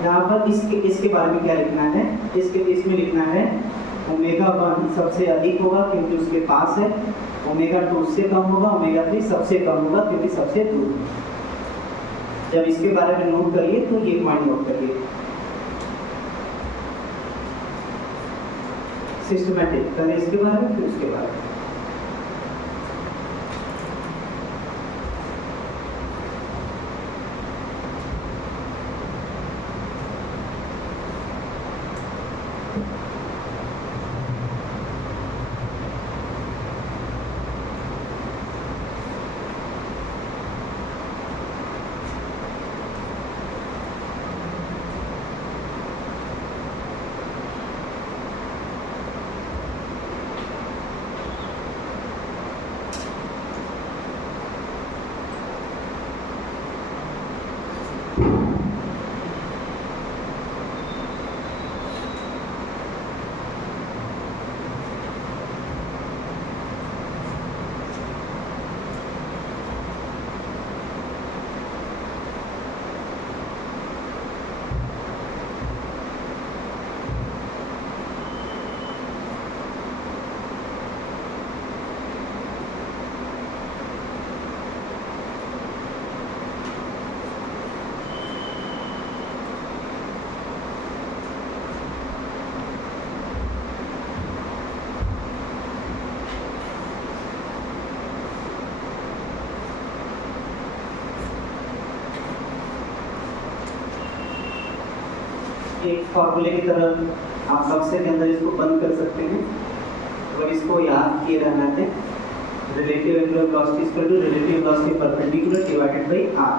यहाँ पर इसके बारे में क्या लिखना है, इसमें लिखना है ओमेगा 1 सबसे अधिक होगा क्योंकि उसके पास है, ओमेगा 2 उससे कम होगा, ओमेगा 3 सबसे कम होगा क्योंकि सबसे दूर है। जब इसके बारे में नोट करिए तो ये पॉइंट नोट करिए, सिस्टमैटिक पहले इसके बारे में फिर उसके बारे में। एक फॉर्मूले की तरह आप सबसे के अंदर इसको बंद कर सकते हैं और इसको याद किए रहना है, relative angular velocity equal to relative velocity perpendicular divided by r,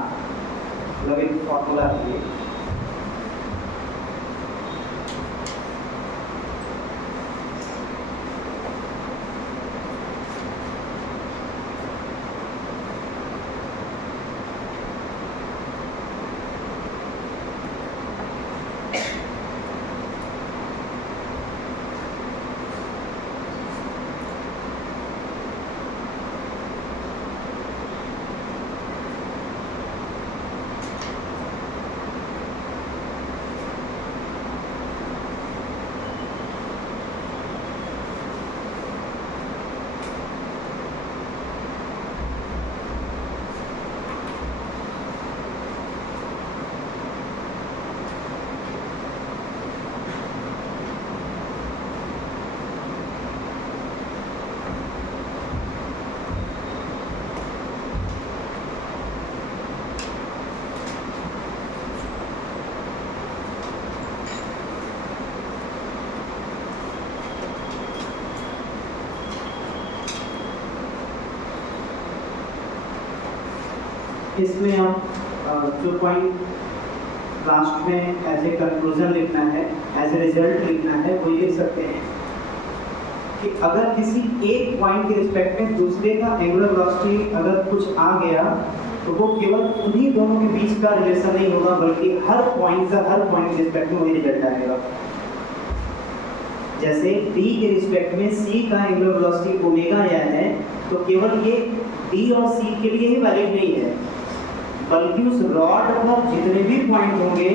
मतलब एक फॉर्मूला है। इसमें आप जो पॉइंट लास्ट में एज ए कंक्लूजन लिखना है, एज ए रिजल्ट लिखना है, वो लिख सकते हैं कि अगर किसी एक पॉइंट के रिस्पेक्ट में दूसरे का एंगुलर वेलोसिटी अगर कुछ आ गया तो वो केवल उन्हीं दोनों के बीच का रिलेशन नहीं होगा, बल्कि हर पॉइंट के रिस्पेक्ट में वही रिजल्ट आएगा। जैसे D के रिस्पेक्ट में C का एंगुलर वेलोसिटी ओमेगा आया है, तो केवल ये D और C के लिए ही वैलिड नहीं है, बल्कि उस रॉड पर जितने भी पॉइंट होंगे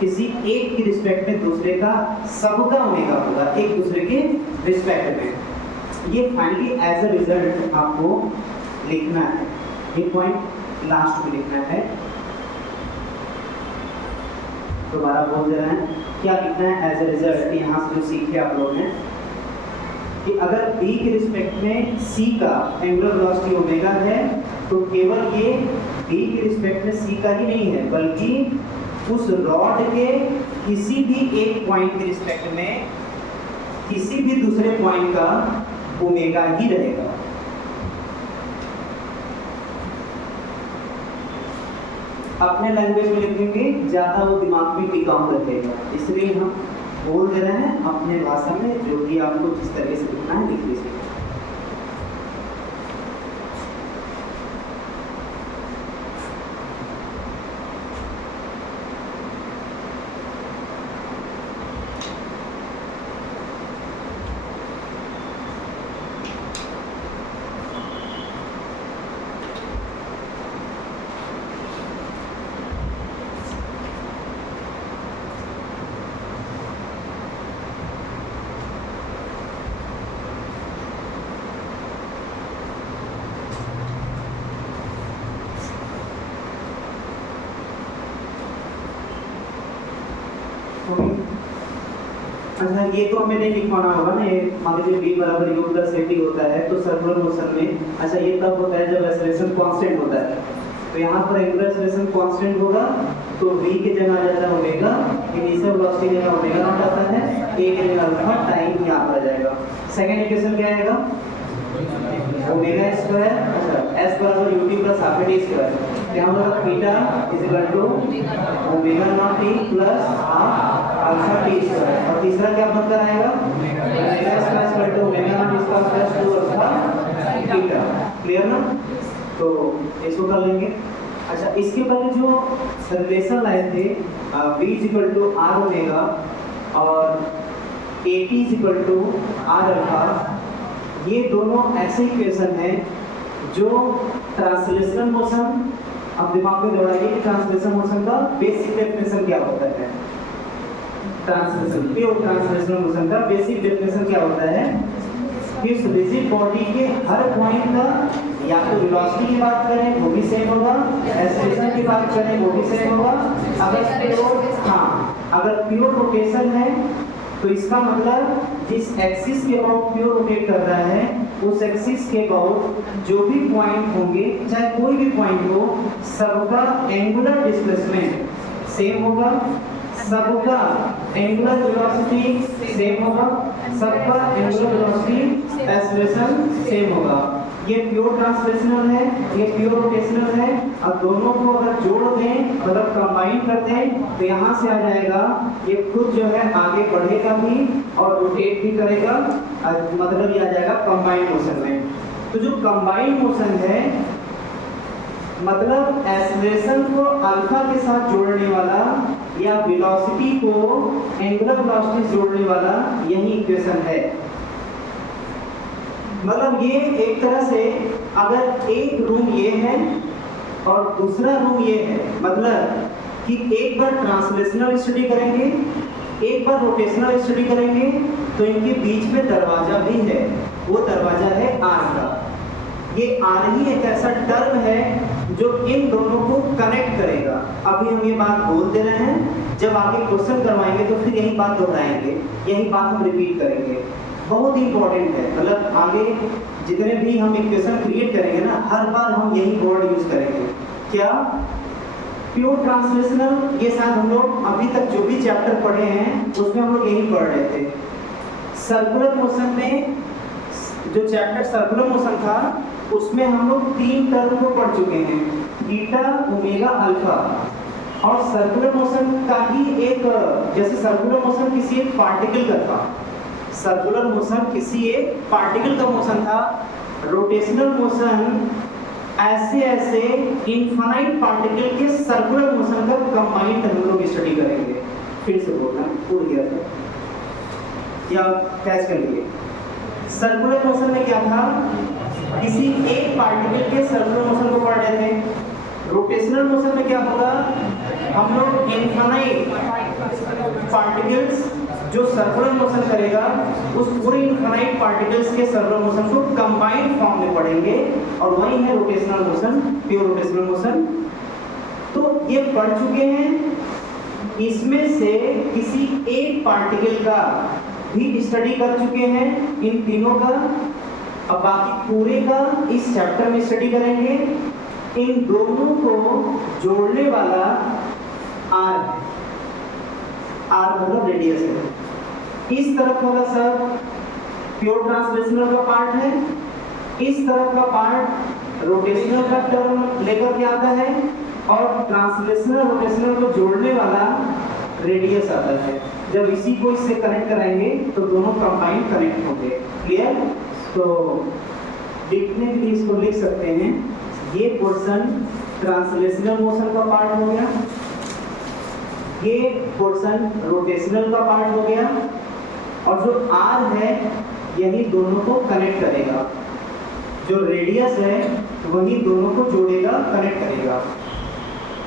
किसी एक के रिस्पेक्ट में दूसरे का सबका ओमेगा होगा, एक दूसरे के रिस्पेक्ट में। ये फाइनली एज अ रिजल्ट आपको लिखना है, ये पॉइंट लास्ट में लिखना है। दोबारा बोल दे रहे हैं, क्या लिखना है एज अ रिजल्ट। यहाँ से जो सीखे आप लोग ने कि अगर B के रिस्पेक्ट में C का एंगुलर वेलोसिटी ओमेगा है, तो केवल ये D के रिस्पेक्ट में C का ही नहीं है, बल्कि उस रॉड के किसी भी एक पॉइंट के रिस्पेक्ट में किसी भी दूसरे पॉइंट का ओमेगा ही रहेगा। अपने लैंग्वेज में लिखेंगे ज़्यादा वो दिमाग में टिकाऊ रखेगा, इसलिए हम बोल दे रहे हैं अपने भाषा में, जो भी आपको जिस तरह से लिखना है लिख लीजिए। अच्छा, ये तो हमें नहीं लिखवाना होगा ना, ये मान लीजिए b बराबर u प्लस at होता है तो सर्कुलर मोशन में, अच्छा ये तब होता है जब एक्सेलरेशन कांस्टेंट होता है, तो यहाँ पर एंगुलर एक्सेलरेशन कांस्टेंट होगा तो v के जगह आ जाता है ओमेगा, इनिशियल वेलोसिटी के जगह ओमेगा नॉट आता है, a के जगह अल्फा, टाइम यहाँ पर आ जाएगा। सेकंड इक्वेशन क्या आएगा, ओमेगा स्क्वायर, अच्छा s बराबर ut plus half at square, क्या होगा theta is equal to omega naught t plus half alpha t square, और तीसरा क्या बनकर आएगा omega square equal to omega naught square plus 2 alpha theta. Clear ना, तो इसको कर लेंगे। अच्छा, इसके पहले जो रिलेशन लाए थे v is equal to r omega और at is equal to r alpha, ये दोनों ऐसे इक्वेशन हैं जो ट्रांसलेशनल मोशन, अब दिमाग में दौड़ाइए कि ट्रांसलेशनल मोशन का बेसिक डेफिनेशन क्या होता है। ट्रांसलेशन, प्योर ट्रांसलेशनल मोशन का बेसिक डेफिनेशन क्या होता है कि उस रिजिड बॉडी के हर पॉइंट का या तो वेलोसिटी की बात करें वो भी सेम होगा, एक्सेलरेशन की बात करें वो भी सेम होगा। अगर प्योर रोटेशन है तो इसका मतलब जिस एक्सिस के अबाउट प्योर रोटेट कर रहा है उस एक्सिस के अबाउट जो भी पॉइंट होंगे, चाहे कोई भी पॉइंट हो, सबका एंगुलर डिस्प्लेसमेंट सेम होगा, सबका एंगुलर वेलोसिटी सेम होगा, सबका एंगुलर वेलोसिटी एक्सेलरेशन सेम होगा। ये प्योर ट्रांसलेशनल है, ये प्योर रोटेशनल है। अब दोनों को अगर जोड़ दें, मतलब कंबाइन कर दें, तो यहाँ से आ जाएगा ये खुद जो है आगे बढ़ेगा भी और रोटेट भी करेगा, मतलब ये आ जाएगा कंबाइंड मोशन में। तो जो कंबाइंड मोशन है मतलब एक्सेलरेशन को अल्फा के साथ जोड़ने वाला या वेलोसिटी को एंगुलर वेलोसिटी से जोड़ने वाला यही इक्वेशन है। मतलब ये एक तरह से अगर एक रूम ये है और दूसरा रूम ये है, मतलब कि एक बार ट्रांसलेशनल स्टडी करेंगे, एक बार रोटेशनल स्टडी करेंगे, तो इनके बीच में दरवाजा भी है, वो दरवाजा है आर का। ये आर ही एक ऐसा टर्म है जो इन दोनों को कनेक्ट करेगा। अभी हम ये बात बोल दे रहे हैं, जब आगे क्वेश्चन करवाएंगे तो फिर यही बात दोहराएंगे, यही बात हम रिपीट करेंगे। बहुत ही इंपॉर्टेंट है, मतलब आगे जितने भी हम इक्वेशन क्रिएट करेंगे ना, हर बार हम यही वर्ड यूज करेंगे। क्या? Pure translational. ये शायद हम लोग अभी तक जो भी चैप्टर पढ़े हैं उसमें हम लोग यही पढ़ रहे थे। सर्कुलर मोशन में जो चैप्टर सर्कुलर मोशन था उसमें हम लोग 3 टर्म को पढ़ चुके हैं, बीटा, ओमेगा, अल्फा। और सर्कुलर मोशन का ही एक, जैसे सर्कुलर मोशन किसी एक पार्टिकल का था, सर्कुलर मोशन किसी एक पार्टिकल का मोशन था। रोटेशनल मोशन ऐसे ऐसे इनफाइनाइट पार्टिकल के सर्कुलर मोशन का कंबाइंड हम लोग स्टडी करेंगे। फिर से बोलना, भूल गया था या कैच कर लिए। सर्कुलर मोशन में क्या था, किसी एक पार्टिकल के सर्कुलर मोशन को पढ़ रहे थे। रोटेशनल मोशन में क्या होगा, हम लोग इनफाइनाइट पार्टिकल्स जो सर्कुलर मोशन करेगा उस पूरे इनफाइनाइट पार्टिकल्स के सर्कुलर मोशन को कंबाइंड फॉर्म में पढ़ेंगे, और वही है rotational motion, pure rotational motion. तो ये पढ़ चुके हैं। इसमें से किसी एक पार्टिकल का भी स्टडी कर चुके हैं, इन तीनों का। अब बाकी पूरे का इस चैप्टर में स्टडी करेंगे। इन दोनों को जोड़ने वाला आर है, आर मतलब रेडियस है। इस तरफ वाला सब प्योर ट्रांसलेशनल का पार्ट है, इस तरफ का पार्ट रोटेशनल का टर्म लेकर के आता है, और ट्रांसलेशनल रोटेशनल को जोड़ने वाला रेडियस आता है। जब इसी को इससे कनेक्ट कराएंगे तो दोनों कंबाइंड कनेक्ट होंगे। क्लियर? तो लिखने के लिए इसको लिख सकते हैं, ये पोर्शन ट्रांसलेशनल मोशन का पार्ट हो गया, ये पोर्शन रोटेशनल का पार्ट हो गया, और जो आर है यही दोनों को कनेक्ट करेगा। जो रेडियस है वही दोनों को जोड़ेगा, कनेक्ट करेगा।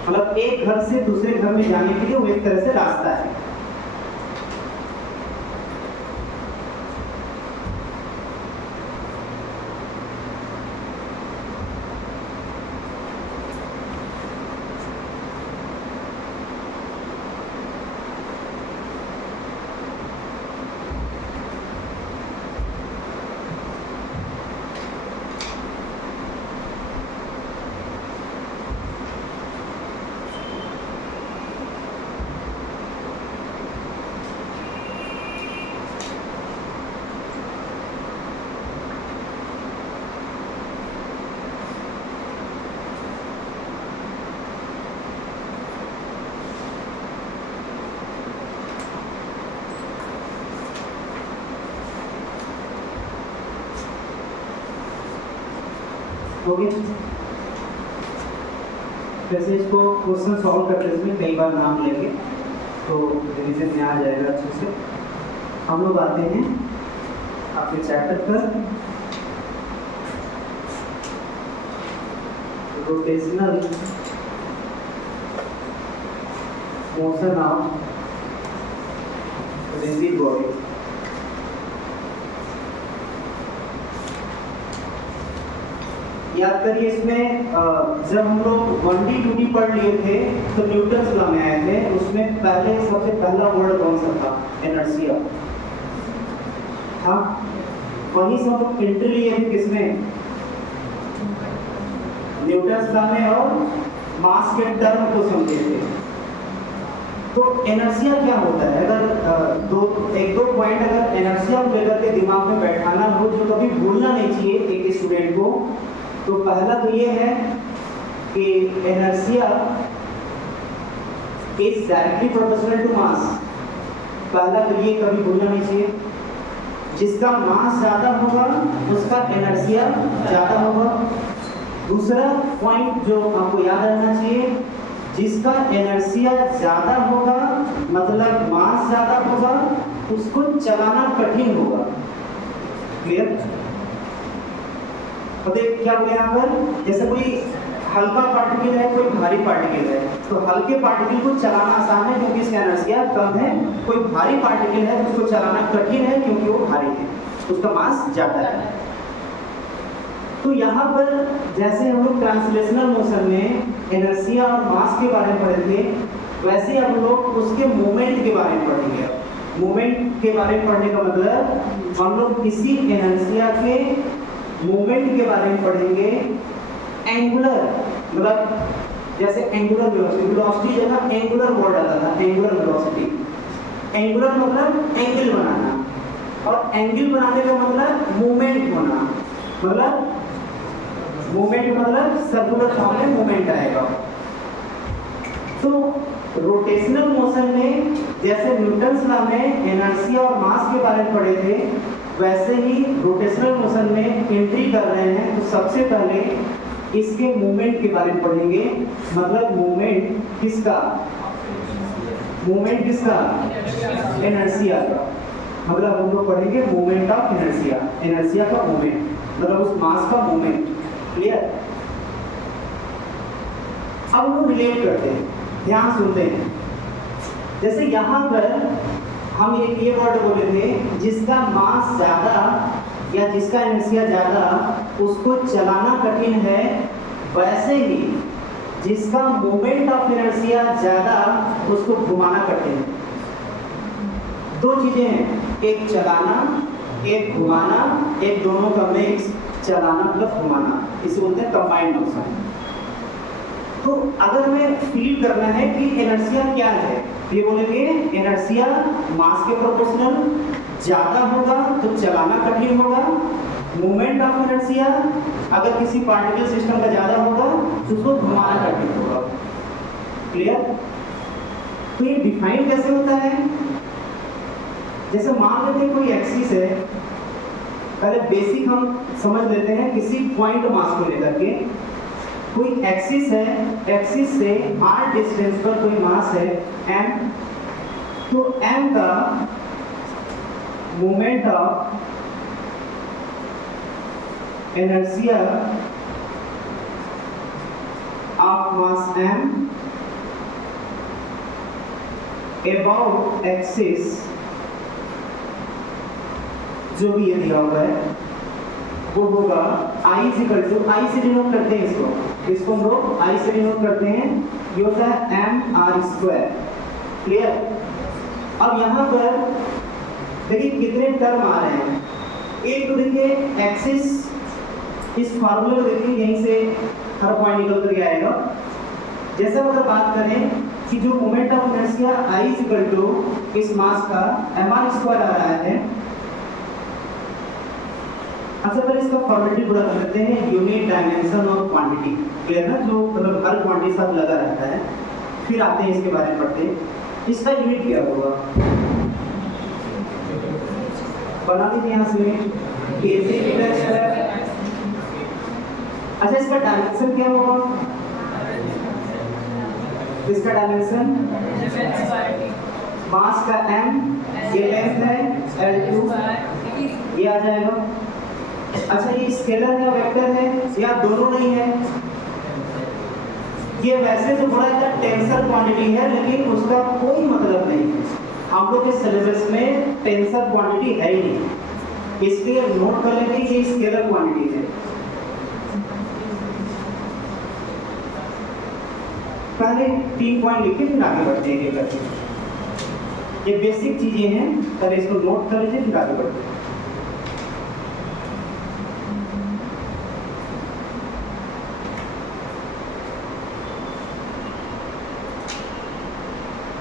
मतलब एक घर से दूसरे घर में जाने के लिए वो एक तरह से रास्ता है। हो गया। वैसे इसको क्वेश्चन सॉल्व करते इसमें कई बार नाम लेंगे तो रिवीजन में आ जाएगा अच्छे से। हम लोग आते हैं आपके चैप्टर पर, rotational motion of rigid body. याद करिए, इसमें जब हम लोग 1D 2D पढ़ लिए थे तो न्यूटन लॉ में आए थे। उसमें पहले सबसे पहला वर्ड कौन सा था? इनर्शिया। हाँ, वही सब लोग एंट्री लिए थे किसमें? न्यूटन लॉ में, और मास के टर्म को समझे थे। तो इनर्शिया क्या होता है, अगर एक दो पॉइंट अगर इनर्शिया को लेकर के दिमाग में बैठाना हो जो कभी भूलना नहीं चाहिए एक स्टूडेंट को, तो पहला तो ये है कि inertia is directly proportional to mass. पहला तो ये कभी भूलना नहीं चाहिए, जिसका मास ज्यादा होगा उसका इनर्शिया ज्यादा होगा। दूसरा पॉइंट जो आपको याद रखना चाहिए, जिसका इनर्शिया ज्यादा होगा मतलब मास ज्यादा होगा, उसको चलाना कठिन होगा। क्लियर? पता है क्या बोले यहाँ पर, जैसे कोई हल्का पार्टिकल है कोई भारी पार्टिकल है, तो हल्के पार्टिकल को चलाना आसान है क्योंकि इसका एनर्जिया कम है, कोई भारी पार्टिकल है तो उसको चलाना कठिन है क्योंकि वो भारी है, उसका मास ज्यादा है। तो यहाँ पर जैसे हम लोग ट्रांसलेशनल मोशन में इनर्शिया और मास के बारे में पढ़े थे, वैसे हम लोग उसके मोमेंट के बारे में पढ़ेंगे। मोमेंट के बारे में पढ़ने का मतलब हम लोग किसी इनर्शिया के मोमेंट के बारे में पढ़ेंगे। एंगुलर मतलब जैसे एंगुलर वेलोसिटी जगह एंगुलर वर्ड आता था, एंगुलर वेलोसिटी। एंगुलर मतलब एंगल बनाना, और एंगल बनाने का मतलब मूवमेंट होना, मतलब मूवमेंट मतलब सर्कुलर फॉर्म में मूवमेंट आएगा। तो रोटेशनल मोशन में जैसे न्यूटन्स लॉ में इनर्शिया और मास के बारे में पढ़े थे, वैसे ही रोटेशनल मोशन में एंट्री कर रहे हैं तो सबसे पहले इसके मूवमेंट के बारे में पढ़ेंगे। मतलब मूवमेंट किसका, मूवमेंट किसका, इनर्शिया का। मतलब हम लोग पढ़ेंगे मूवमेंट ऑफ इनर्शिया, इनर्शिया का मूवमेंट मतलब उस मास का मूवमेंट। क्लियर? अब हम लोग रिलेट करते हैं, ध्यान सुनते हैं। जैसे यहाँ पर हम एक ये वर्ड बोले थे, जिसका मास ज्यादा या जिसका इनर्शिया ज्यादा उसको चलाना कठिन है, वैसे ही जिसका मोमेंट ऑफ इनर्शिया ज्यादा उसको घुमाना कठिन है। दो चीजें हैं, एक चलाना एक घुमाना, एक दोनों का मिक्स, चलाना प्लस घुमाना, इसे बोलते हैं कंबाइंड मोशन। तो अगर हमें फील करना है कि इनर्शिया क्या है, ये बोलेंगे इनर्शिया मास के प्रोपोर्शनल ज्यादा होगा तो चलाना कठिन होगा। मोमेंट ऑफ इनर्शिया अगर किसी पार्टिकल सिस्टम का ज्यादा होगा तो उसको घुमाना कठिन होगा। क्लियर? तो ये डिफाइन कैसे होता है, जैसे मान लेते हैं कोई एक्सिस है, पहले बेसिक हम समझ लेते हैं किसी पॉइंट मास को लेकर के। कोई एक्सिस है, एक्सिस से r डिस्टेंस पर कोई मास है m, तो m का moment of inertia of mass m about axis, जो भी ये दिया हुआ है वो होगा I से डिनोट करते हैं इसको हम लोग I से डिनोट करते हैं, ये होता है mr²। क्लियर? अब यहाँ पर देखिए कितने टर्म आ रहे हैं। एक तो देखिए एक्सिस, इस फार्मूले को देखिए यहीं से हर पॉइंट निकल कर आएगा। जैसे अगर बात करें कि जो मोमेंट ऑफ इनर्शिया I इस मास का mr² आ रहा है, अच्छा पहले इसका फॉर्मेलिटी पूरा कर लेते हैं, यूनिट डायमेंशन और क्वांटिटी। क्लियर ना, जो मतलब हर क्वांटिटी साथ लगा रहता है, फिर आते हैं इसके बारे में पढ़ते हैं। इसका यूनिट क्या होगा, बना दीजिए यहाँ से kg/m। अच्छा इसका डायमेंशन क्या होगा, इसका डायमेंशन मास का m, ये लेंथ है L2, ये आ जाएगा। अच्छा ये स्केलर है वेक्टर है या दोनों नहीं है, ये वैसे तो थोड़ा सा टेंसर क्वांटिटी है लेकिन उसका कोई मतलब नहीं है। हम लोग के सिलेबस में टेंसर क्वांटिटी है ही नहीं, इसलिए नोट कर लेंगे ये स्केलर क्वांटिटी है। पहले 3 पॉइंट लिख के फिर आगे बढ़ते हैं। ये बेसिक चीजें हैं, पहले इसको नोट कर लीजिए फिर आगे बढ़ते हैं।